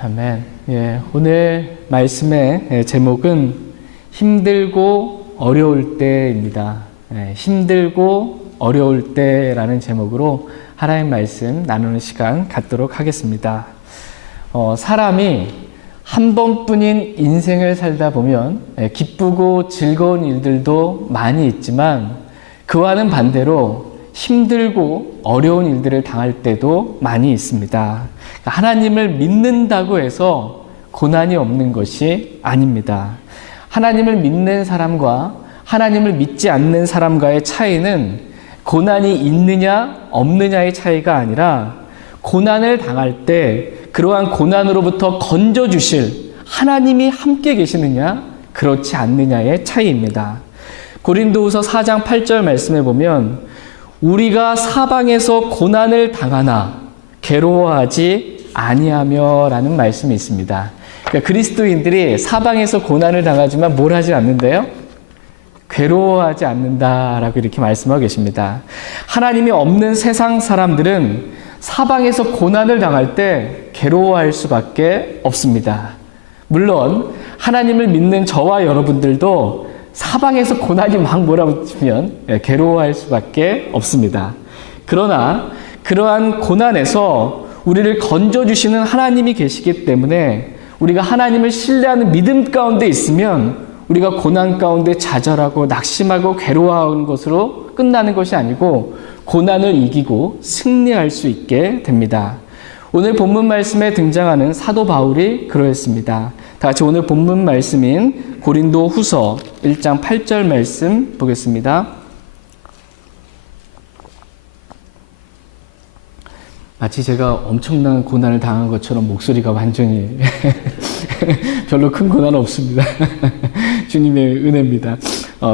아멘. 예, 오늘 말씀의 제목은 힘들고 어려울 때입니다. 예, 힘들고 어려울 때라는 제목으로 하나님 말씀 나누는 시간 갖도록 하겠습니다. 사람이 한 번뿐인 인생을 살다 보면 기쁘고 즐거운 일들도 많이 있지만 그와는 반대로 힘들고 어려운 일들을 당할 때도 많이 있습니다. 하나님을 믿는다고 해서 고난이 없는 것이 아닙니다. 하나님을 믿는 사람과 하나님을 믿지 않는 사람과의 차이는 고난이 있느냐 없느냐의 차이가 아니라 고난을 당할 때 그러한 고난으로부터 건져주실 하나님이 함께 계시느냐 그렇지 않느냐의 차이입니다. 고린도후서 4장 8절 말씀에 보면 우리가 사방에서 고난을 당하나 괴로워하지 아니하며 라는 말씀이 있습니다. 그러니까 그리스도인들이 사방에서 고난을 당하지만 뭘 하지 않는데요? 괴로워하지 않는다라고 이렇게 말씀하고 계십니다. 하나님이 없는 세상 사람들은 사방에서 고난을 당할 때 괴로워할 수밖에 없습니다. 물론 하나님을 믿는 저와 여러분들도 사방에서 고난이 막 몰아붙으면 괴로워할 수밖에 없습니다. 그러나 그러한 고난에서 우리를 건져주시는 하나님이 계시기 때문에 우리가 하나님을 신뢰하는 믿음 가운데 있으면 우리가 고난 가운데 좌절하고 낙심하고 괴로워하는 것으로 끝나는 것이 아니고 고난을 이기고 승리할 수 있게 됩니다. 오늘 본문 말씀에 등장하는 사도 바울이 그러했습니다. 다 같이 오늘 본문 말씀인 고린도 후서 1장 8절 말씀 보겠습니다. 마치 제가 엄청난 고난을 당한 것처럼 목소리가 완전히 별로 큰 고난은 없습니다. 주님의 은혜입니다.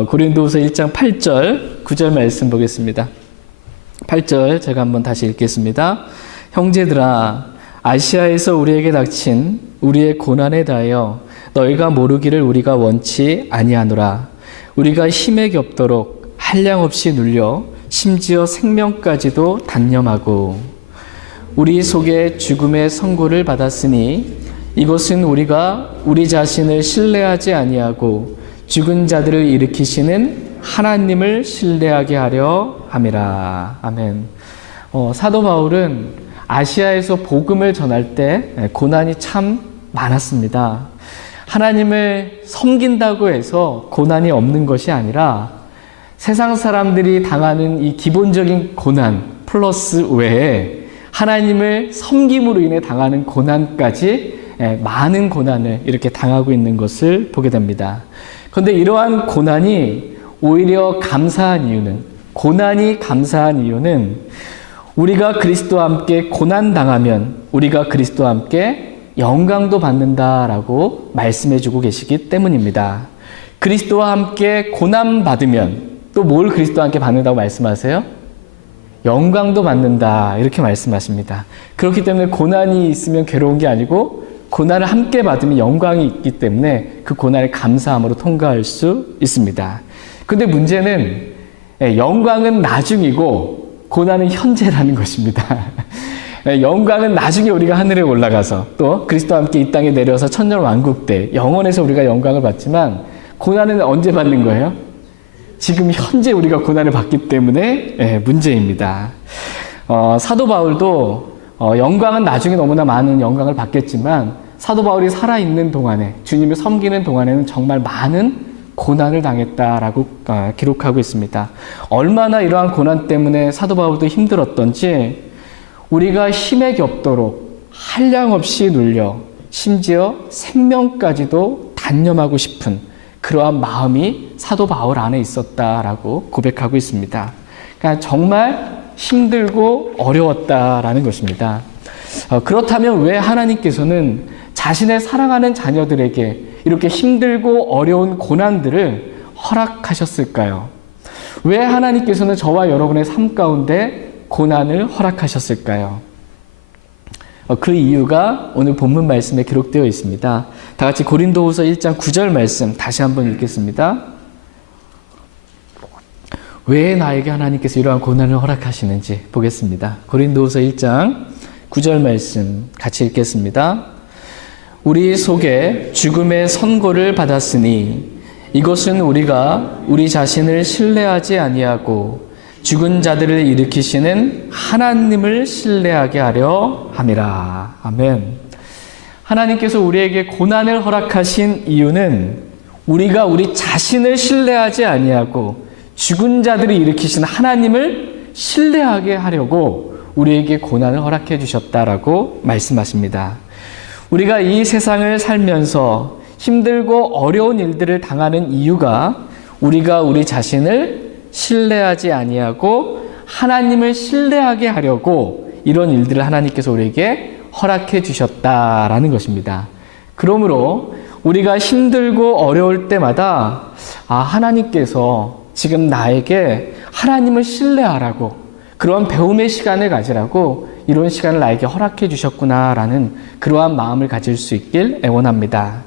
고린도후서 1장 8절 9절 말씀 보겠습니다. 8절 제가 한번 다시 읽겠습니다. 형제들아 아시아에서 우리에게 닥친 우리의 고난에 대하여 너희가 모르기를 우리가 원치 아니하노라. 우리가 힘에 겹도록 한량없이 눌려 심지어 생명까지도 단념하고 우리 속에 죽음의 선고를 받았으니 이것은 우리가 우리 자신을 신뢰하지 아니하고 죽은 자들을 일으키시는 하나님을 신뢰하게 하려 함이라. 아멘. 사도 바울은 아시아에서 복음을 전할 때 고난이 참 많았습니다. 하나님을 섬긴다고 해서 고난이 없는 것이 아니라 세상 사람들이 당하는 이 기본적인 고난 플러스 외에 하나님을 섬김으로 인해 당하는 고난까지 많은 고난을 이렇게 당하고 있는 것을 보게 됩니다. 그런데 이러한 고난이 오히려 감사한 이유는, 고난이 감사한 이유는 우리가 그리스도와 함께 고난당하면 우리가 그리스도와 함께 영광도 받는다라고 말씀해주고 계시기 때문입니다. 그리스도와 함께 고난받으면 또 뭘 그리스도와 함께 받는다고 말씀하세요? 영광도 받는다 이렇게 말씀하십니다. 그렇기 때문에 고난이 있으면 괴로운 게 아니고 고난을 함께 받으면 영광이 있기 때문에 그 고난을 감사함으로 통과할 수 있습니다. 그런데 문제는 영광은 나중이고 고난은 현재라는 것입니다. 영광은 나중에 우리가 하늘에 올라가서 또 그리스도와 함께 이 땅에 내려서 천년왕국 때 영원에서 우리가 영광을 받지만 고난은 언제 받는 거예요? 지금 현재 우리가 고난을 받기 때문에 문제입니다. 사도 바울도 영광은 나중에 너무나 많은 영광을 받겠지만 사도 바울이 살아있는 동안에 주님을 섬기는 동안에는 정말 많은 고난을 당했다라고 기록하고 있습니다. 얼마나 이러한 고난 때문에 사도 바울도 힘들었던지 우리가 힘에 겹도록 한량없이 눌려 심지어 생명까지도 단념하고 싶은 그러한 마음이 사도 바울 안에 있었다라고 고백하고 있습니다. 그러니까 정말 힘들고 어려웠다라는 것입니다. 그렇다면 왜 하나님께서는 자신의 사랑하는 자녀들에게 이렇게 힘들고 어려운 고난들을 허락하셨을까요? 왜 하나님께서는 저와 여러분의 삶 가운데 고난을 허락하셨을까요? 그 이유가 오늘 본문 말씀에 기록되어 있습니다. 다 같이 고린도후서 1장 9절 말씀 다시 한번 읽겠습니다. 왜 나에게 하나님께서 이러한 고난을 허락하시는지 보겠습니다. 고린도후서 1장 9절 말씀 같이 읽겠습니다. 우리 속에 죽음의 선고를 받았으니 이것은 우리가 우리 자신을 신뢰하지 아니하고 죽은 자들을 일으키시는 하나님을 신뢰하게 하려 함이라. 아멘. 하나님께서 우리에게 고난을 허락하신 이유는 우리가 우리 자신을 신뢰하지 아니하고 죽은 자들을 일으키시는 하나님을 신뢰하게 하려고 우리에게 고난을 허락해 주셨다라고 말씀하십니다. 우리가 이 세상을 살면서 힘들고 어려운 일들을 당하는 이유가 우리가 우리 자신을 신뢰하지 아니하고 하나님을 신뢰하게 하려고 이런 일들을 하나님께서 우리에게 허락해 주셨다라는 것입니다. 그러므로 우리가 힘들고 어려울 때마다 하나님께서 지금 나에게 하나님을 신뢰하라고 그런 배움의 시간을 가지라고 이런 시간을 나에게 허락해 주셨구나라는 그러한 마음을 가질 수 있길 애원합니다.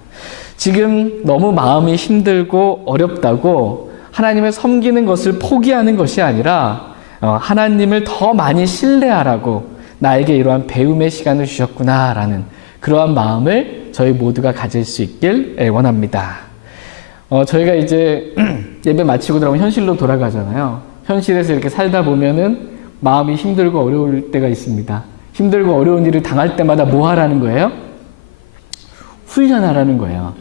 지금 너무 마음이 힘들고 어렵다고 하나님을 섬기는 것을 포기하는 것이 아니라 하나님을 더 많이 신뢰하라고 나에게 이러한 배움의 시간을 주셨구나라는 그러한 마음을 저희 모두가 가질 수 있길 애원합니다. 저희가 이제 예배 마치고 들어가면 현실로 돌아가잖아요. 현실에서 이렇게 살다 보면은 마음이 힘들고 어려울 때가 있습니다. 힘들고 어려운 일을 당할 때마다 뭐 하라는 거예요? 훈련하라는 거예요.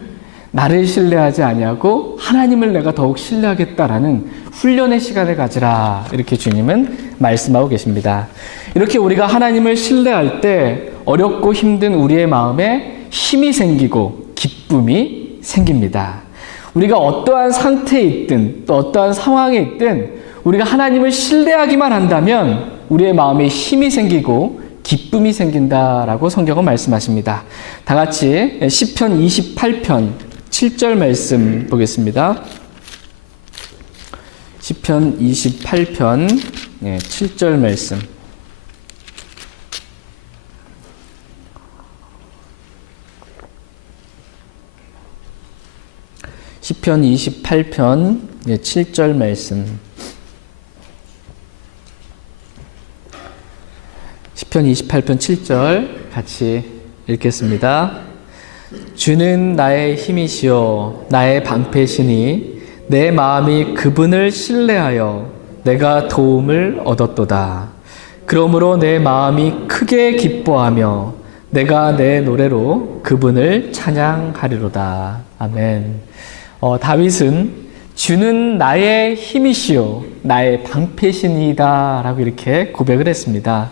나를 신뢰하지 아니하고 하나님을 내가 더욱 신뢰하겠다라는 훈련의 시간을 가지라. 이렇게 주님은 말씀하고 계십니다. 이렇게 우리가 하나님을 신뢰할 때 어렵고 힘든 우리의 마음에 힘이 생기고 기쁨이 생깁니다. 우리가 어떠한 상태에 있든 또 어떠한 상황에 있든 우리가 하나님을 신뢰하기만 한다면 우리의 마음에 힘이 생기고 기쁨이 생긴다라고 성경은 말씀하십니다. 다 같이 시편 28편 7절 말씀 보겠습니다. 시편 28편 7절 말씀. 시편 28편 7절 말씀. 시편 28편 7절 같이 읽겠습니다. 주는 나의 힘이시요 나의 방패시니 내 마음이 그분을 신뢰하여 내가 도움을 얻었도다. 그러므로 내 마음이 크게 기뻐하며 내가 내 노래로 그분을 찬양하리로다. 아멘. 다윗은 주는 나의 힘이시요 나의 방패시니이다 라고 이렇게 고백을 했습니다.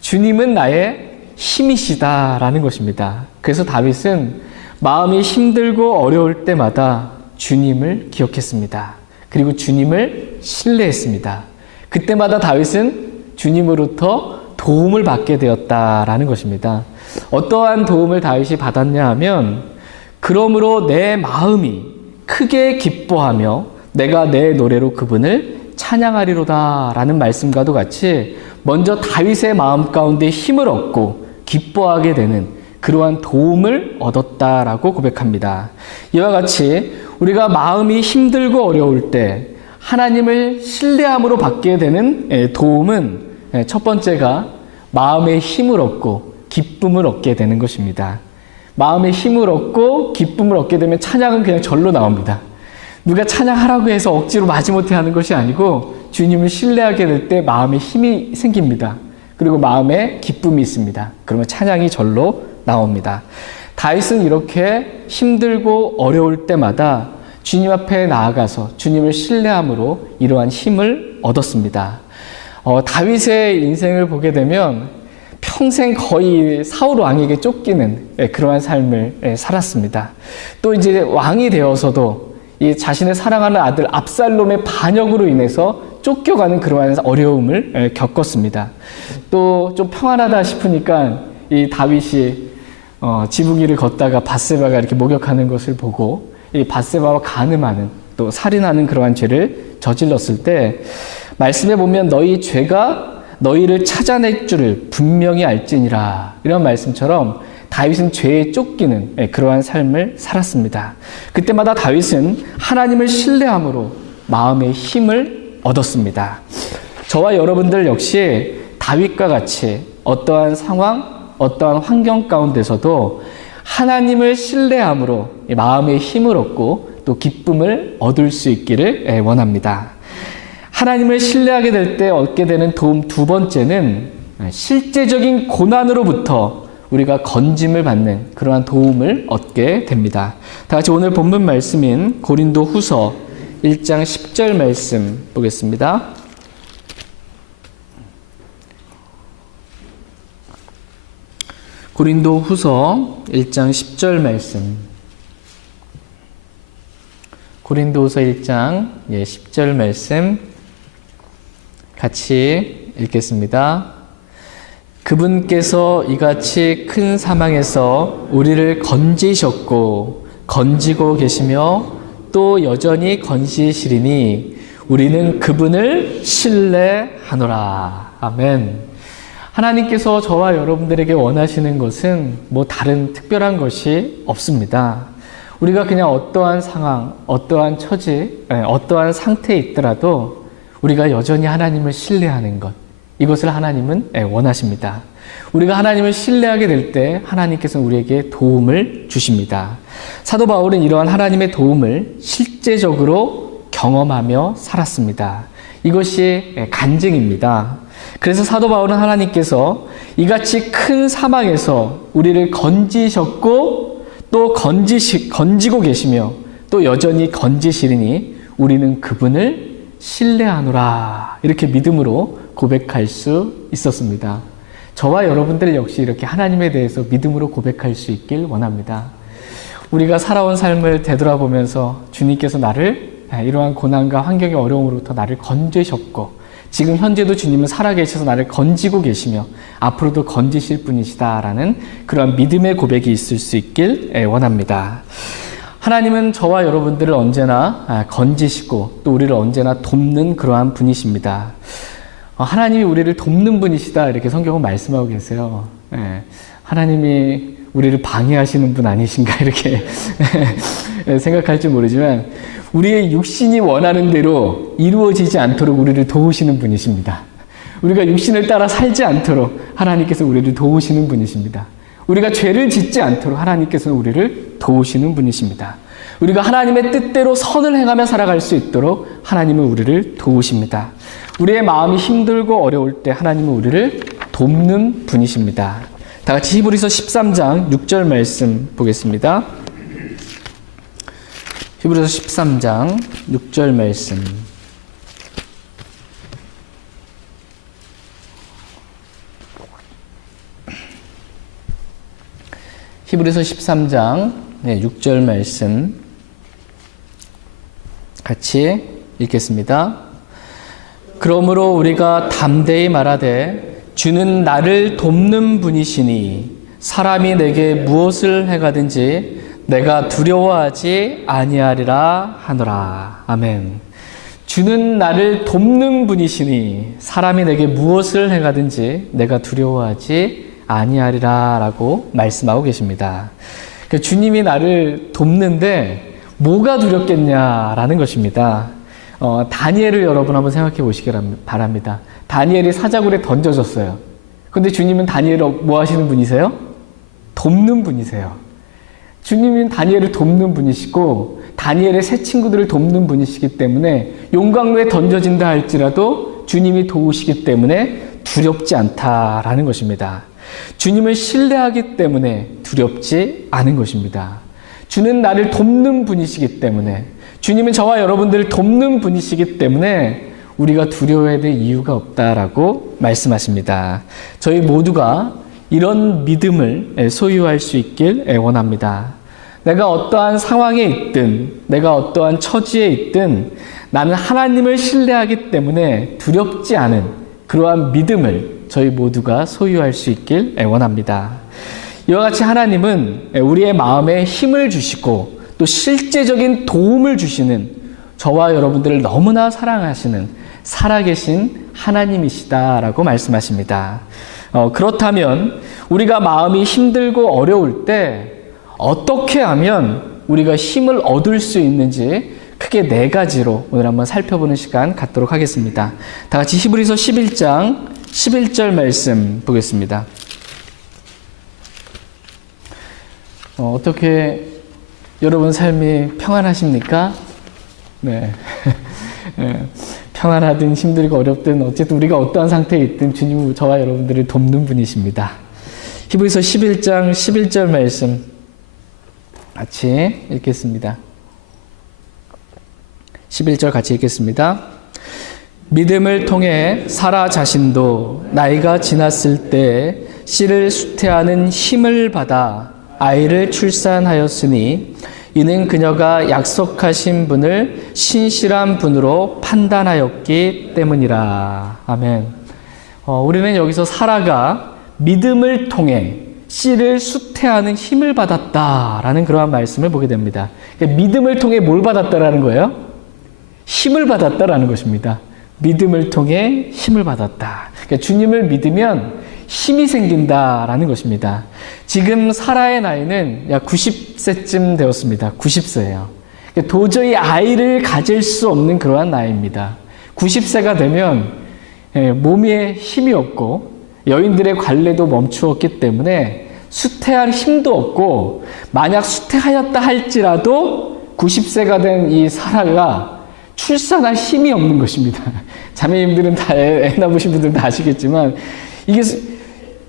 주님은 나의 힘이시다라는 것입니다. 그래서 다윗은 마음이 힘들고 어려울 때마다 주님을 기억했습니다. 그리고 주님을 신뢰했습니다. 그때마다 다윗은 주님으로부터 도움을 받게 되었다라는 것입니다. 어떠한 도움을 다윗이 받았냐 하면 그러므로 내 마음이 크게 기뻐하며 내가 내 노래로 그분을 찬양하리로다 라는 말씀과도 같이 먼저 다윗의 마음 가운데 힘을 얻고 기뻐하게 되는 그러한 도움을 얻었다라고 고백합니다. 이와 같이 우리가 마음이 힘들고 어려울 때 하나님을 신뢰함으로 받게 되는 도움은 첫 번째가 마음의 힘을 얻고 기쁨을 얻게 되는 것입니다. 마음의 힘을 얻고 기쁨을 얻게 되면 찬양은 그냥 절로 나옵니다. 누가 찬양하라고 해서 억지로 마지못해 하는 것이 아니고 주님을 신뢰하게 될 때 마음에 힘이 생깁니다. 그리고 마음에 기쁨이 있습니다. 그러면 찬양이 절로 나옵니다. 다윗은 이렇게 힘들고 어려울 때마다 주님 앞에 나아가서 주님을 신뢰함으로 이러한 힘을 얻었습니다. 다윗의 인생을 보게 되면 평생 거의 사울 왕에게 쫓기는 그러한 삶을 살았습니다. 또 이제 왕이 되어서도 이 자신의 사랑하는 아들 압살롬의 반역으로 인해서 쫓겨가는 그러한 어려움을 겪었습니다. 또 좀 평안하다 싶으니까 이 다윗이 지붕 위를 걷다가 밧세바가 이렇게 목욕하는 것을 보고 이 밧세바와 간음하는 또 살인하는 그러한 죄를 저질렀을 때 말씀에 보면 너희 죄가 너희를 찾아낼 줄을 분명히 알지니라 이런 말씀처럼 다윗은 죄에 쫓기는 그러한 삶을 살았습니다. 그때마다 다윗은 하나님을 신뢰함으로 마음의 힘을 얻었습니다. 저와 여러분들 역시 다윗과 같이 어떠한 상황, 어떠한 환경 가운데서도 하나님을 신뢰함으로 마음의 힘을 얻고 또 기쁨을 얻을 수 있기를 원합니다. 하나님을 신뢰하게 될 때 얻게 되는 도움 두 번째는 실제적인 고난으로부터 우리가 건짐을 받는 그러한 도움을 얻게 됩니다. 다 같이 오늘 본문 말씀인 고린도 후서 1장 10절 말씀 보겠습니다. 고린도 후서 1장 10절 말씀. 고린도 후서 1장 10절 말씀 같이 읽겠습니다. 그분께서 이같이 큰 사망에서 우리를 건지셨고 건지고 계시며 또 여전히 건지시리니 우리는 그분을 신뢰하노라. 아멘. 하나님께서 저와 여러분들에게 원하시는 것은 뭐 다른 특별한 것이 없습니다. 우리가 그냥 어떠한 상황, 어떠한 처지, 어떠한 상태에 있더라도 우리가 여전히 하나님을 신뢰하는 것, 이것을 하나님은 원하십니다. 우리가 하나님을 신뢰하게 될 때 하나님께서는 우리에게 도움을 주십니다. 사도 바울은 이러한 하나님의 도움을 실제적으로 경험하며 살았습니다. 이것이 간증입니다. 그래서 사도 바울은 하나님께서 이같이 큰 사망에서 우리를 건지셨고 또 건지고 계시며 또 여전히 건지시리니 우리는 그분을 신뢰하노라. 이렇게 믿음으로 고백할 수 있었습니다. 저와 여러분들 역시 이렇게 하나님에 대해서 믿음으로 고백할 수 있길 원합니다. 우리가 살아온 삶을 되돌아보면서 주님께서 나를 이러한 고난과 환경의 어려움으로부터 나를 건지셨고 지금 현재도 주님은 살아계셔서 나를 건지고 계시며 앞으로도 건지실 분이시다라는 그러한 믿음의 고백이 있을 수 있길 원합니다. 하나님은 저와 여러분들을 언제나 건지시고 또 우리를 언제나 돕는 그러한 분이십니다. 하나님이 우리를 돕는 분이시다 이렇게 성경은 말씀하고 계세요. 하나님이 우리를 방해하시는 분 아니신가 이렇게 생각할지 모르지만 우리의 육신이 원하는 대로 이루어지지 않도록 우리를 도우시는 분이십니다. 우리가 육신을 따라 살지 않도록 하나님께서 우리를 도우시는 분이십니다. 우리가 죄를 짓지 않도록 하나님께서는 우리를 도우시는 분이십니다. 우리가 하나님의 뜻대로 선을 행하며 살아갈 수 있도록 하나님은 우리를 도우십니다. 우리의 마음이 힘들고 어려울 때 하나님은 우리를 돕는 분이십니다. 다 같이 히브리서 13장 6절 말씀 보겠습니다. 히브리서 13장 6절 말씀. 히브리서 13장 6절 말씀 같이 읽겠습니다. 그러므로 우리가 담대히 말하되 주는 나를 돕는 분이시니 사람이 내게 무엇을 행하든지 내가 두려워하지 아니하리라 하노라. 아멘. 주는 나를 돕는 분이시니 사람이 내게 무엇을 행하든지 내가 두려워하지 아니하리라 라고 말씀하고 계십니다. 그러니까 주님이 나를 돕는데 뭐가 두렵겠냐라는 것입니다. 다니엘을 여러분 한번 생각해 보시기 바랍니다. 다니엘이 사자굴에 던져졌어요. 그런데 주님은 다니엘을 뭐 하시는 분이세요? 돕는 분이세요. 주님은 다니엘을 돕는 분이시고 다니엘의 새 친구들을 돕는 분이시기 때문에 용광로에 던져진다 할지라도 주님이 도우시기 때문에 두렵지 않다라는 것입니다. 주님을 신뢰하기 때문에 두렵지 않은 것입니다. 주는 나를 돕는 분이시기 때문에 주님은 저와 여러분들을 돕는 분이시기 때문에 우리가 두려워해야 될 이유가 없다라고 말씀하십니다. 저희 모두가 이런 믿음을 소유할 수 있길 원합니다. 내가 어떠한 상황에 있든 내가 어떠한 처지에 있든 나는 하나님을 신뢰하기 때문에 두렵지 않은 그러한 믿음을 저희 모두가 소유할 수 있길 원합니다. 이와 같이 하나님은 우리의 마음에 힘을 주시고 또 실제적인 도움을 주시는 저와 여러분들을 너무나 사랑하시는 살아계신 하나님이시다라고 말씀하십니다. 그렇다면 우리가 마음이 힘들고 어려울 때 어떻게 하면 우리가 힘을 얻을 수 있는지 크게 4가지로 오늘 한번 살펴보는 시간 갖도록 하겠습니다. 다 같이 히브리서 11장 11절 말씀 보겠습니다. 어떻게 여러분 삶이 평안하십니까? 네. 네. 평안하든 힘들고 어렵든 어쨌든 우리가 어떠한 상태에 있든 주님은 저와 여러분들을 돕는 분이십니다. 히브리서 11장 11절 말씀 같이 읽겠습니다. 11절 같이 읽겠습니다. 믿음을 통해 사라 자신도 나이가 지났을 때 씨를 수태하는 힘을 받아 아이를 출산하였으니 이는 그녀가 약속하신 분을 신실한 분으로 판단하였기 때문이라. 아멘. 우리는 여기서 사라가 믿음을 통해 씨를 수태하는 힘을 받았다라는 그러한 말씀을 보게 됩니다. 그러니까 믿음을 통해 뭘 받았다라는 거예요? 힘을 받았다라는 것입니다. 믿음을 통해 힘을 받았다. 그러니까 주님을 믿으면 힘이 생긴다라는 것입니다. 지금 사라의 나이는 약 90세쯤 되었습니다. 90세예요. 그러니까 도저히 아이를 가질 수 없는 그러한 나이입니다. 90세가 되면 몸에 힘이 없고 여인들의 관례도 멈추었기 때문에 수태할 힘도 없고 만약 수태하였다 할지라도 90세가 된 이 사라가 출산할 힘이 없는 것입니다. 자매님들은 다 애 낳으신 분들은 다 아시겠지만 이게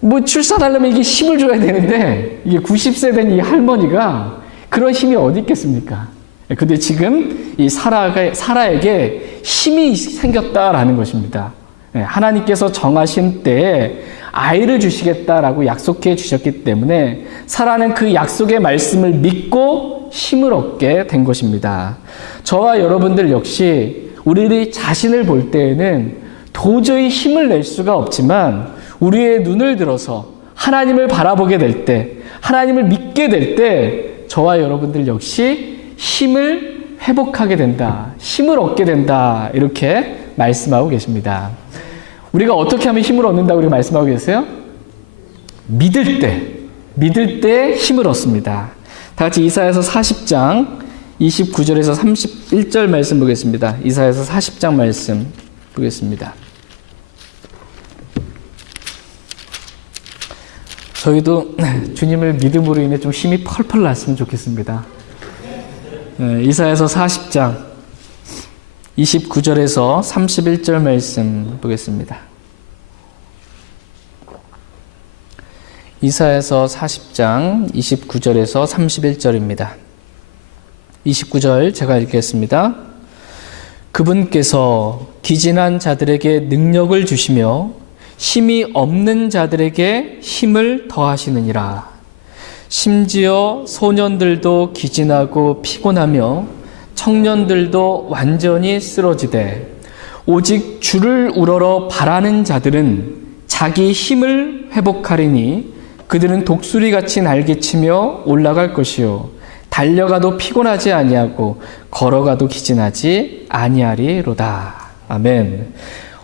뭐 출산하려면 이게 힘을 줘야 되는데 이게 90세 된 이 할머니가 그런 힘이 어디 있겠습니까? 근데 지금 이 사라에게 힘이 생겼다라는 것입니다. 하나님께서 정하신 때에 아이를 주시겠다라고 약속해 주셨기 때문에 사라는 그 약속의 말씀을 믿고 힘을 얻게 된 것입니다. 저와 여러분들 역시 우리 자신을 볼 때에는 도저히 힘을 낼 수가 없지만 우리의 눈을 들어서 하나님을 바라보게 될 때, 하나님을 믿게 될 때 저와 여러분들 역시 힘을 회복하게 된다, 힘을 얻게 된다 이렇게 말씀하고 계십니다. 우리가 어떻게 하면 힘을 얻는다고 우리 말씀하고 계세요? 믿을 때 힘을 얻습니다. 다 같이 이사야서 40장 29절에서 31절 말씀 보겠습니다. 이사야서 40장 말씀 보겠습니다. 저희도 주님을 믿음으로 인해 좀 힘이 펄펄 났으면 좋겠습니다. 이사야서 40장 29절에서 31절 말씀 보겠습니다. 이사야서 40장 29절에서 31절입니다. 29절 제가 읽겠습니다. 그분께서 기진한 자들에게 능력을 주시며 힘이 없는 자들에게 힘을 더하시느니라. 심지어 소년들도 기진하고 피곤하며 청년들도 완전히 쓰러지되 오직 주를 우러러 바라는 자들은 자기 힘을 회복하리니 그들은 독수리같이 날개치며 올라갈 것이요 달려가도 피곤하지 아니하고 걸어가도 기진하지 아니하리로다. 아멘.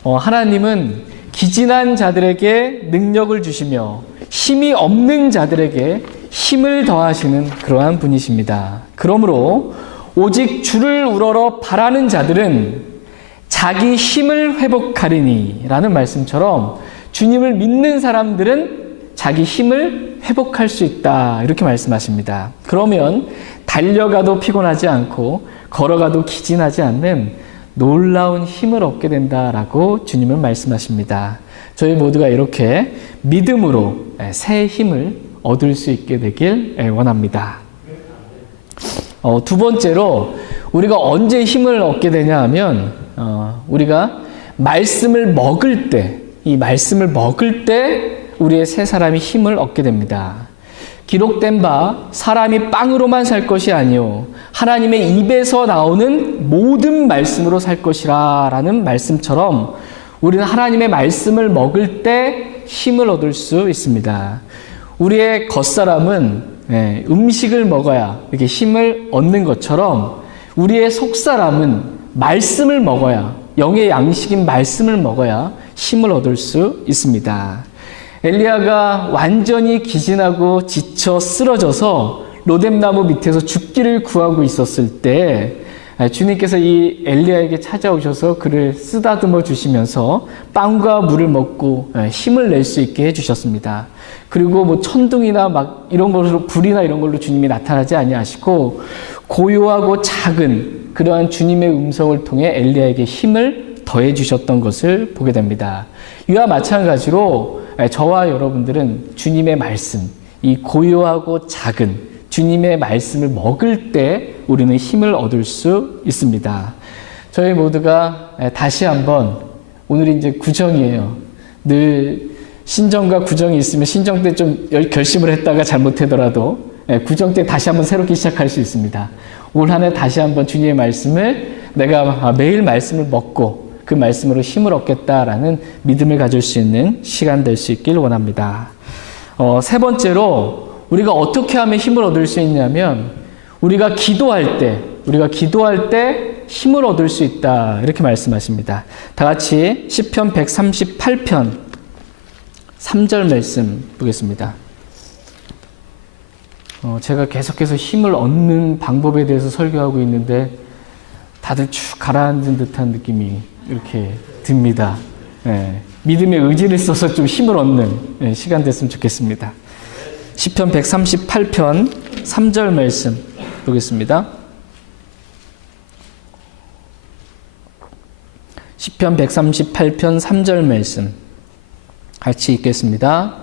하나님은 기진한 자들에게 능력을 주시며 힘이 없는 자들에게 힘을 더하시는 그러한 분이십니다. 그러므로 오직 주를 우러러 바라는 자들은 자기 힘을 회복하리니 라는 말씀처럼 주님을 믿는 사람들은 자기 힘을 회복할 수 있다 이렇게 말씀하십니다. 그러면 달려가도 피곤하지 않고 걸어가도 기진하지 않는 놀라운 힘을 얻게 된다라고 주님은 말씀하십니다. 저희 모두가 이렇게 믿음으로 새 힘을 얻을 수 있게 되길 원합니다. 두 번째로 우리가 언제 힘을 얻게 되냐 하면 우리가 말씀을 먹을 때, 이 말씀을 먹을 때 우리의 새 사람이 힘을 얻게 됩니다. 기록된 바 사람이 빵으로만 살 것이 아니요 하나님의 입에서 나오는 모든 말씀으로 살 것이라 라는 말씀처럼 우리는 하나님의 말씀을 먹을 때 힘을 얻을 수 있습니다. 우리의 겉사람은 음식을 먹어야 이렇게 힘을 얻는 것처럼 우리의 속사람은 말씀을 먹어야, 영의 양식인 말씀을 먹어야 힘을 얻을 수 있습니다. 엘리야가 완전히 기진하고 지쳐 쓰러져서 로뎀나무 밑에서 죽기를 구하고 있었을 때 주님께서 이 엘리야에게 찾아오셔서 그를 쓰다듬어 주시면서 빵과 물을 먹고 힘을 낼 수 있게 해주셨습니다. 그리고 뭐 천둥이나 막 이런 걸로 불이나 이런 걸로 주님이 나타나지 아니하시고 고요하고 작은 그러한 주님의 음성을 통해 엘리야에게 힘을 더해 주셨던 것을 보게 됩니다. 이와 마찬가지로 저와 여러분들은 주님의 말씀, 이 고요하고 작은 주님의 말씀을 먹을 때 우리는 힘을 얻을 수 있습니다. 저희 모두가 다시 한번, 오늘이 이제 구정이에요. 늘 신정과 구정이 있으면 신정 때 좀 결심을 했다가 잘못되더라도 구정 때 다시 한번 새롭게 시작할 수 있습니다. 올 한 해 다시 한번 주님의 말씀을 내가 매일 말씀을 먹고 그 말씀으로 힘을 얻겠다라는 믿음을 가질 수 있는 시간 될 수 있길 원합니다. 세 번째로 우리가 어떻게 하면 힘을 얻을 수 있냐면 우리가 기도할 때 힘을 얻을 수 있다 이렇게 말씀하십니다. 다 같이 시편 138편 3절 말씀 보겠습니다. 제가 계속해서 힘을 얻는 방법에 대해서 설교하고 있는데 다들 쭉 가라앉은 듯한 느낌이 이렇게 듭니다. 믿음의 의지를 써서 좀 힘을 얻는 시간 됐으면 좋겠습니다. 시편 138편 3절 말씀 보겠습니다. 시편 138편 3절 말씀 같이 읽겠습니다.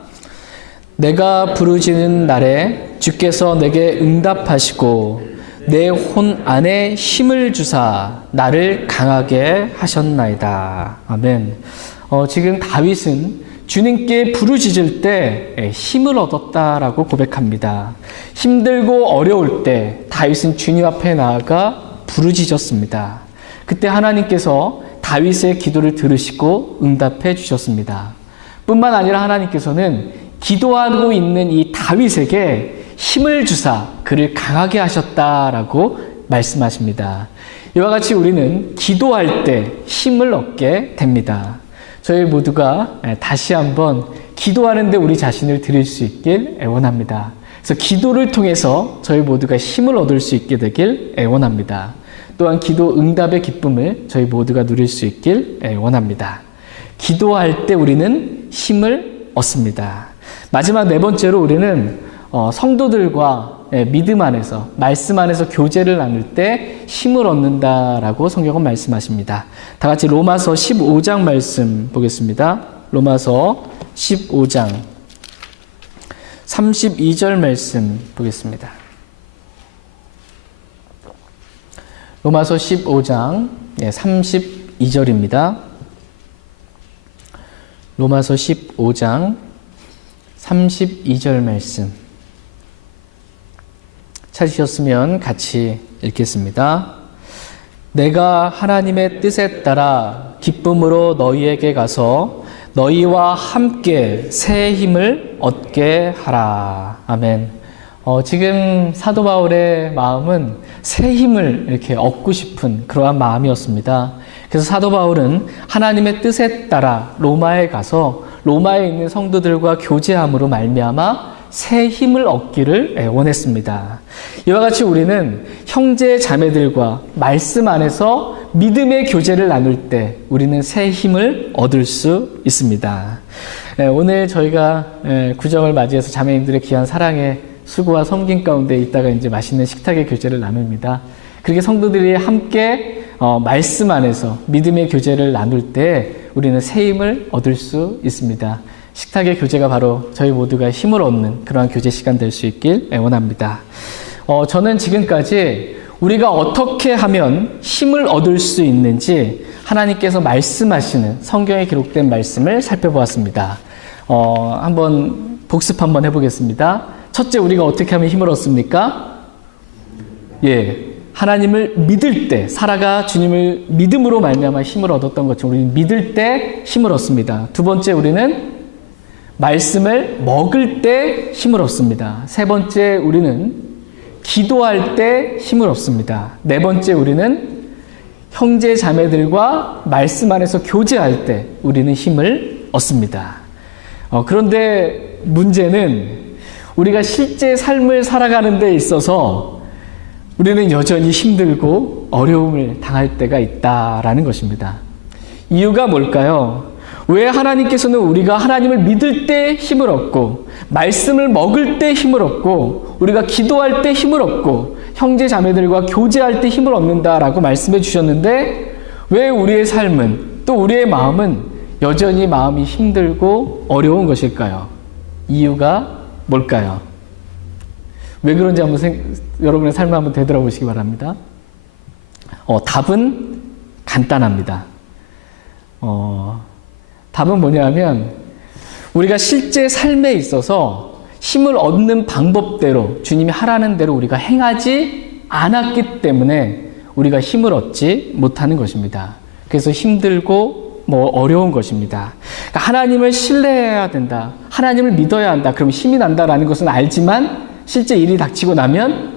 내가 부르짖는 날에 주께서 내게 응답하시고 내 혼 안에 힘을 주사 나를 강하게 하셨나이다. 아멘. 지금 다윗은 주님께 부르짖을 때 힘을 얻었다라고 고백합니다. 힘들고 어려울 때 다윗은 주님 앞에 나아가 부르짖었습니다. 그때 하나님께서 다윗의 기도를 들으시고 응답해 주셨습니다. 뿐만 아니라 하나님께서는 기도하고 있는 이 다윗에게 힘을 주사 그를 강하게 하셨다라고 말씀하십니다. 이와 같이 우리는 기도할 때 힘을 얻게 됩니다. 저희 모두가 다시 한번 기도하는데 우리 자신을 드릴 수 있길 원합니다. 그래서 기도를 통해서 저희 모두가 힘을 얻을 수 있게 되길 원합니다. 또한 기도 응답의 기쁨을 저희 모두가 누릴 수 있길 원합니다. 기도할 때 우리는 힘을 얻습니다. 마지막 네 번째로 우리는 성도들과 믿음 안에서 말씀 안에서 교제를 나눌 때 힘을 얻는다라고 성경은 말씀하십니다. 다 같이 로마서 15장 말씀 보겠습니다. 로마서 15장 32절 말씀 보겠습니다. 로마서 15장 32절입니다. 로마서 15장 32절 말씀 찾으셨으면 같이 읽겠습니다. 내가 하나님의 뜻에 따라 기쁨으로 너희에게 가서 너희와 함께 새 힘을 얻게 하라. 아멘. 지금 사도 바울의 마음은 새 힘을 이렇게 얻고 싶은 그러한 마음이었습니다. 그래서 사도 바울은 하나님의 뜻에 따라 로마에 가서 로마에 있는 성도들과 교제함으로 말미암아 새 힘을 얻기를 원했습니다. 이와 같이 우리는 형제 자매들과 말씀 안에서 믿음의 교제를 나눌 때 우리는 새 힘을 얻을 수 있습니다. 오늘 저희가 구정을 맞이해서 자매님들의 귀한 사랑의 수고와 섬김 가운데 있다가 이제 맛있는 식탁의 교제를 나눕니다. 그렇게 성도들이 함께 말씀 안에서 믿음의 교제를 나눌 때 우리는 새 힘을 얻을 수 있습니다. 식탁의 교제가 바로 저희 모두가 힘을 얻는 그러한 교제 시간 될 수 있길 원합니다. 저는 지금까지 우리가 어떻게 하면 힘을 얻을 수 있는지 하나님께서 말씀하시는 성경에 기록된 말씀을 살펴보았습니다. 한번 복습 한번 해보겠습니다. 첫째, 우리가 어떻게 하면 힘을 얻습니까? 하나님을 믿을 때, 사라가 주님을 믿음으로 말미암아 힘을 얻었던 것처럼 우리는 믿을 때 힘을 얻습니다. 두 번째, 우리는 말씀을 먹을 때 힘을 얻습니다. 세 번째, 우리는 기도할 때 힘을 얻습니다. 네 번째, 우리는 형제 자매들과 말씀 안에서 교제할 때 우리는 힘을 얻습니다. 그런데 문제는 우리가 실제 삶을 살아가는 데 있어서 우리는 여전히 힘들고 어려움을 당할 때가 있다라는 것입니다. 이유가 뭘까요? 왜 하나님께서는 우리가 하나님을 믿을 때 힘을 얻고, 말씀을 먹을 때 힘을 얻고, 우리가 기도할 때 힘을 얻고, 형제 자매들과 교제할 때 힘을 얻는다라고 말씀해 주셨는데, 왜 우리의 삶은, 또 우리의 마음은 여전히 마음이 힘들고 어려운 것일까요? 이유가 뭘까요? 왜 그런지 한번 여러분의 삶을 한번 되돌아보시기 바랍니다. 답은 간단합니다. 답은 뭐냐면, 우리가 실제 삶에 있어서 힘을 얻는 방법대로, 주님이 하라는 대로 우리가 행하지 않았기 때문에 우리가 힘을 얻지 못하는 것입니다. 그래서 힘들고 어려운 것입니다. 그러니까 하나님을 신뢰해야 된다, 하나님을 믿어야 한다, 그럼 힘이 난다라는 것은 알지만 실제 일이 닥치고 나면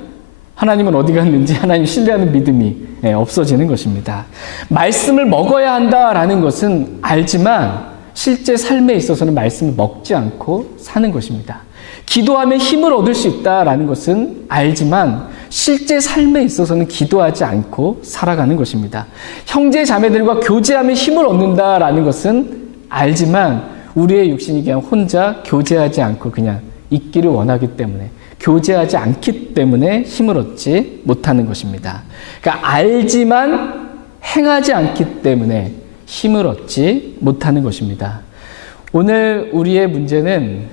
하나님은 어디 갔는지 하나님 신뢰하는 믿음이 없어지는 것입니다. 말씀을 먹어야 한다라는 것은 알지만 실제 삶에 있어서는 말씀을 먹지 않고 사는 것입니다. 기도하면 힘을 얻을 수 있다라는 것은 알지만 실제 삶에 있어서는 기도하지 않고 살아가는 것입니다. 형제 자매들과 교제하면 힘을 얻는다라는 것은 알지만 우리의 육신이 그냥 혼자 교제하지 않고 그냥 있기를 원하기 때문에, 교제하지 않기 때문에 힘을 얻지 못하는 것입니다. 그러니까 알지만 행하지 않기 때문에 힘을 얻지 못하는 것입니다. 오늘 우리의 문제는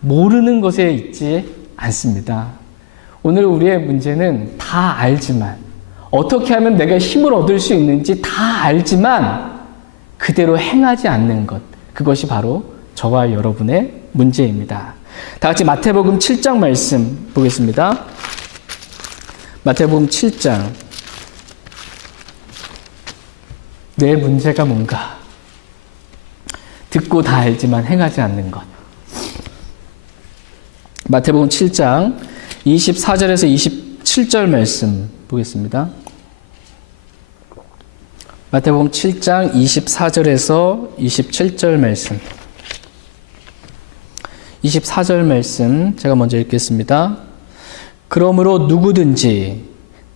모르는 것에 있지 않습니다. 오늘 우리의 문제는 다 알지만, 어떻게 하면 내가 힘을 얻을 수 있는지 다 알지만 그대로 행하지 않는 것, 그것이 바로 저와 여러분의 문제입니다. 다 같이 마태복음 7장 말씀 보겠습니다. 마태복음 7장. 내 문제가 뭔가? 듣고 다 알지만 행하지 않는 것. 마태복음 7장 24절에서 27절 말씀 보겠습니다. 마태복음 7장 24절에서 27절 말씀. 24절 말씀 제가 먼저 읽겠습니다. 그러므로 누구든지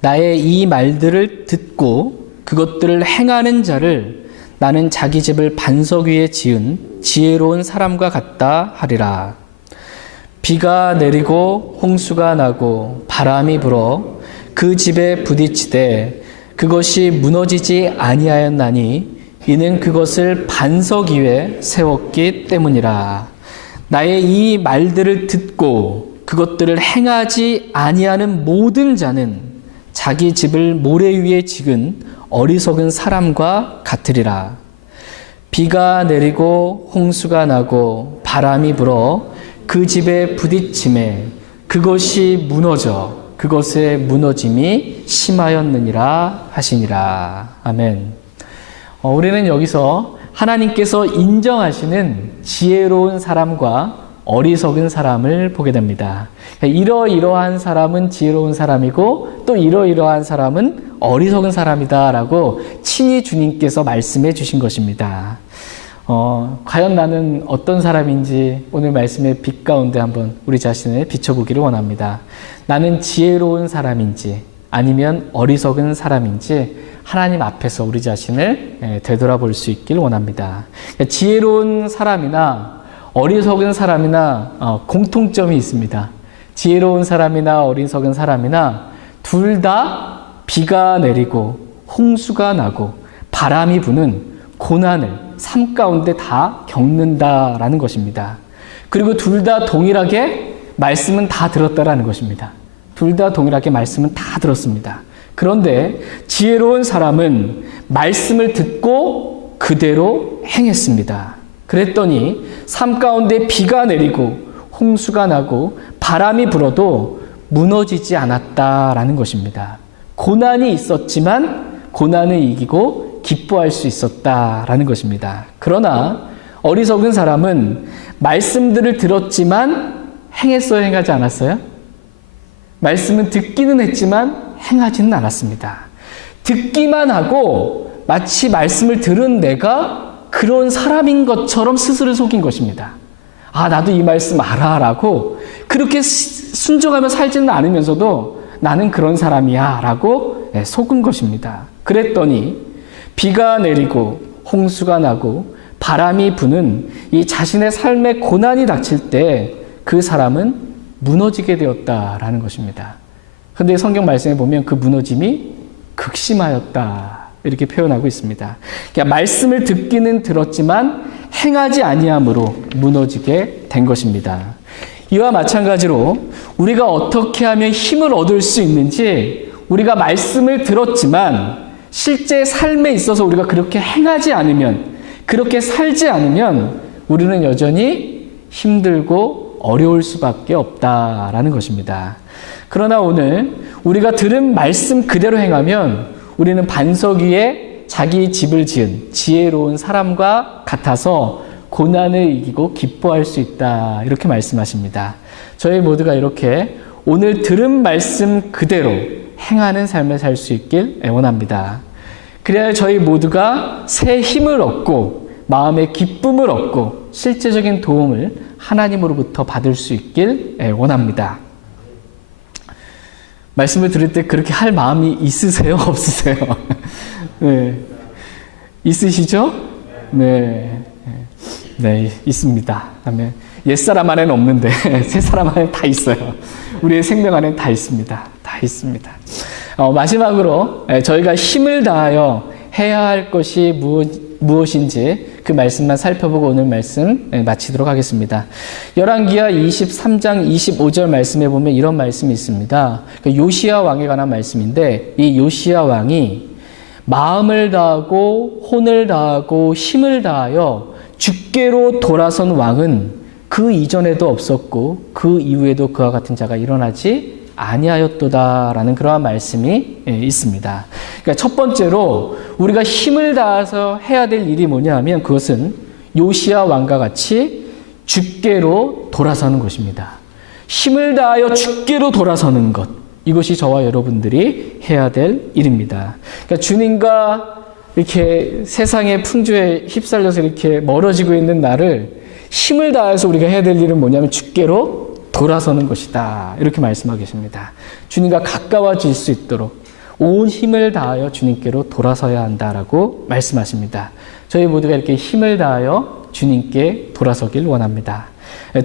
나의 이 말들을 듣고 그것들을 행하는 자를 나는 자기 집을 반석 위에 지은 지혜로운 사람과 같다 하리라. 비가 내리고 홍수가 나고 바람이 불어 그 집에 부딪히되 그것이 무너지지 아니하였나니 이는 그것을 반석 위에 세웠기 때문이라. 나의 이 말들을 듣고 그것들을 행하지 아니하는 모든 자는 자기 집을 모래 위에 지은 어리석은 사람과 같으리라. 비가 내리고 홍수가 나고 바람이 불어 그 집에 부딪힘에 그것이 무너져 그것의 무너짐이 심하였느니라 하시니라. 아멘. 우리는 여기서 하나님께서 인정하시는 지혜로운 사람과 어리석은 사람을 보게 됩니다. 이러이러한 사람은 지혜로운 사람이고 또 이러이러한 사람은 어리석은 사람이다라고 친히 주님께서 말씀해 주신 것입니다. 과연 나는 어떤 사람인지 오늘 말씀의 빛 가운데 한번 우리 자신을 비춰보기를 원합니다. 나는 지혜로운 사람인지 아니면 어리석은 사람인지 하나님 앞에서 우리 자신을 되돌아볼 수 있길 원합니다. 지혜로운 사람이나 어리석은 사람이나 공통점이 있습니다. 지혜로운 사람이나 어리석은 사람이나 둘 다 비가 내리고 홍수가 나고 바람이 부는 고난을 삶 가운데 다 겪는다라는 것입니다. 그리고 둘 다 동일하게 말씀은 다 들었다라는 것입니다. 둘 다 동일하게 말씀은 다 들었습니다. 그런데 지혜로운 사람은 말씀을 듣고 그대로 행했습니다. 그랬더니 삶 가운데 비가 내리고 홍수가 나고 바람이 불어도 무너지지 않았다라는 것입니다. 고난이 있었지만 고난을 이기고 기뻐할 수 있었다라는 것입니다. 그러나 어리석은 사람은 말씀들을 들었지만 행했어요, 행하지 않았어요? 말씀은 듣기는 했지만 행하지는 않았습니다. 듣기만 하고 마치 말씀을 들은 내가 그런 사람인 것처럼 스스로 속인 것입니다. 아, 나도 이 말씀 알아 라고 그렇게 순종하며 살지는 않으면서도 나는 그런 사람이야 라고 속은 것입니다. 그랬더니 비가 내리고 홍수가 나고 바람이 부는 이 자신의 삶의 고난이 닥칠 때 그 사람은 무너지게 되었다라는 것입니다. 그런데 성경 말씀에 보면 그 무너짐이 극심하였다 이렇게 표현하고 있습니다. 그러니까 말씀을 듣기는 들었지만 행하지 아니함으로 무너지게 된 것입니다. 이와 마찬가지로 우리가 어떻게 하면 힘을 얻을 수 있는지 우리가 말씀을 들었지만 실제 삶에 있어서 우리가 그렇게 행하지 않으면, 그렇게 살지 않으면 우리는 여전히 힘들고 어려울 수밖에 없다라는 것입니다. 그러나 오늘 우리가 들은 말씀 그대로 행하면 우리는 반석 위에 자기 집을 지은 지혜로운 사람과 같아서 고난을 이기고 기뻐할 수 있다 이렇게 말씀하십니다. 저희 모두가 이렇게 오늘 들은 말씀 그대로 행하는 삶을 살 수 있길 애원합니다. 그래야 저희 모두가 새 힘을 얻고 마음의 기쁨을 얻고 실제적인 도움을 하나님으로부터 받을 수 있길 원합니다. 말씀을 들을 때 그렇게 할 마음이 있으세요? 없으세요? 네. 있으시죠? 네. 네, 있습니다. 아멘. 옛사람 안에는 없는데 새사람 안에는 다 있어요. 우리의 생명 안에는 다 있습니다. 다 있습니다. 마지막으로 저희가 힘을 다하여 해야 할 것이 무엇인지 그 말씀만 살펴보고 오늘 말씀 마치도록 하겠습니다. 열왕기하 23장 25절 말씀에 보면 이런 말씀이 있습니다. 요시야 왕에 관한 말씀인데 이 요시야 왕이 마음을 다하고 혼을 다하고 힘을 다하여 주께로 돌아선 왕은 그 이전에도 없었고 그 이후에도 그와 같은 자가 일어나지 아니하였도다라는 그러한 말씀이 있습니다. 그러니까 첫 번째로 우리가 힘을 다해서 해야 될 일이 뭐냐 하면 그것은 요시야 왕과 같이 주께로 돌아서는 것입니다. 힘을 다하여 주께로 돌아서는 것, 이것이 저와 여러분들이 해야 될 일입니다. 그러니까 주님과 이렇게 세상의 풍조에 휩쓸려서 이렇게 멀어지고 있는 나를 힘을 다해서 우리가 해야 될 일은 뭐냐면 주께로 돌아서는 것이다. 이렇게 말씀하고 계십니다. 주님과 가까워질 수 있도록 온 힘을 다하여 주님께로 돌아서야 한다라고 말씀하십니다. 저희 모두가 이렇게 힘을 다하여 주님께 돌아서길 원합니다.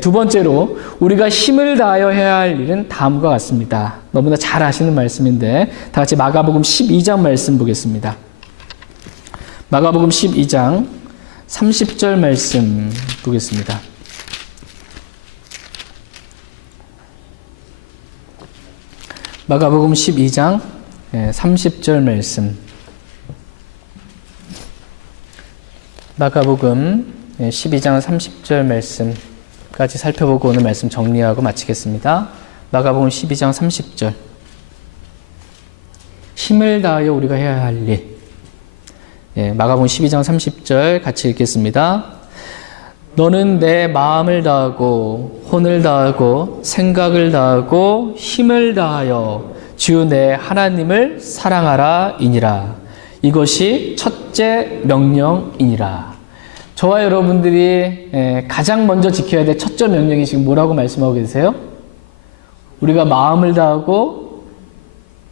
두 번째로 우리가 힘을 다하여 해야 할 일은 다음과 같습니다. 너무나 잘 아시는 말씀인데 다 같이 마가복음 12장 말씀 보겠습니다. 마가복음 12장 30절 말씀 보겠습니다. 마가복음 12장 30절 말씀. 마가복음 12장 30절 말씀까지 살펴보고 오늘 말씀 정리하고 마치겠습니다. 마가복음 12장 30절. 힘을 다하여 우리가 해야 할 일. 마가복음 12장 30절 같이 읽겠습니다. 너는 내 마음을 다하고 혼을 다하고 생각을 다하고 힘을 다하여 주 내 하나님을 사랑하라 이니라. 이것이 첫째 명령이니라. 저와 여러분들이 가장 먼저 지켜야 될 첫째 명령이 지금 뭐라고 말씀하고 계세요? 우리가 마음을 다하고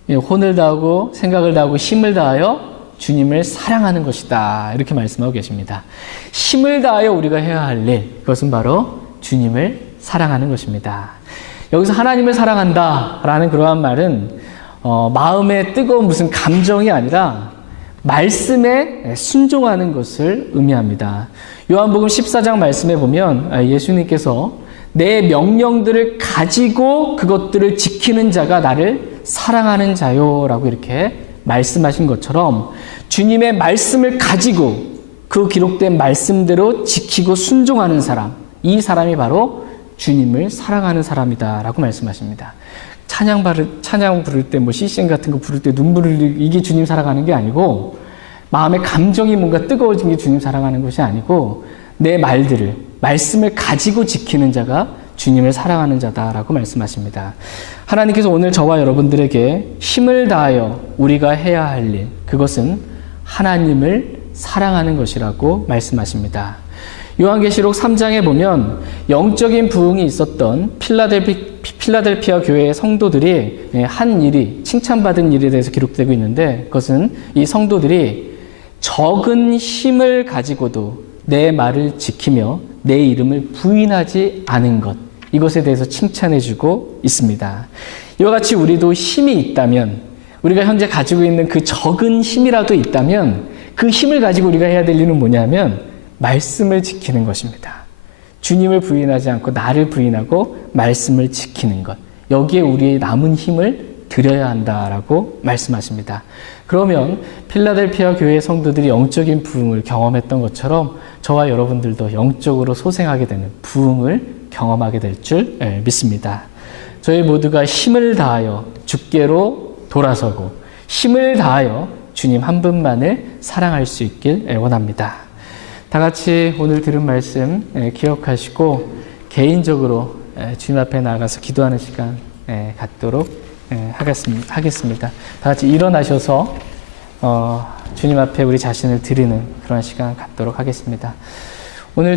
혼을 다하고 생각을 다하고 힘을 다하여 주님을 사랑하는 것이다. 이렇게 말씀하고 계십니다. 힘을 다하여 우리가 해야 할 일, 그것은 바로 주님을 사랑하는 것입니다. 여기서 하나님을 사랑한다 라는 그러한 말은 마음에 뜨거운 무슨 감정이 아니라 말씀에 순종하는 것을 의미합니다. 요한복음 14장 말씀에 보면 예수님께서 내 명령들을 가지고 그것들을 지키는 자가 나를 사랑하는 자요 라고 이렇게 말씀하신 것처럼 주님의 말씀을 가지고 그 기록된 말씀대로 지키고 순종하는 사람, 이 사람이 바로 주님을 사랑하는 사람이다 라고 말씀하십니다. 찬양 부를 때 CCM 같은 거 부를 때 눈물을 흘리고 이게 주님 사랑하는 게 아니고 마음의 감정이 뭔가 뜨거워진 게 주님 사랑하는 것이 아니고 내 말씀을 가지고 지키는 자가 주님을 사랑하는 자다라고 말씀하십니다. 하나님께서 오늘 저와 여러분들에게 힘을 다하여 우리가 해야 할 일, 그것은 하나님을 사랑하는 것이라고 말씀하십니다. 요한계시록 3장에 보면 영적인 부흥이 있었던 필라델피아 교회의 성도들이 한 일이 칭찬받은 일에 대해서 기록되고 있는데 그것은 이 성도들이 적은 힘을 가지고도 내 말을 지키며 내 이름을 부인하지 않은 것, 이것에 대해서 칭찬해주고 있습니다. 이와 같이 우리도 힘이 있다면, 우리가 현재 가지고 있는 그 적은 힘이라도 있다면 그 힘을 가지고 우리가 해야 될 일은 뭐냐면 말씀을 지키는 것입니다. 주님을 부인하지 않고 나를 부인하고 말씀을 지키는 것, 여기에 우리의 남은 힘을 드려야 한다라고 말씀하십니다. 그러면 필라델피아 교회 성도들이 영적인 부흥을 경험했던 것처럼 저와 여러분들도 영적으로 소생하게 되는 부흥을 경험하게 될 줄 믿습니다. 저희 모두가 힘을 다하여 주께로 돌아서고 힘을 다하여 주님 한 분만을 사랑할 수 있길 원합니다. 다 같이 오늘 들은 말씀 기억하시고 개인적으로 주님 앞에 나가서 기도하는 시간 갖도록 하겠습니다. 다 같이 일어나셔서 주님 앞에 우리 자신을 드리는 그런 시간 갖도록 하겠습니다. 오늘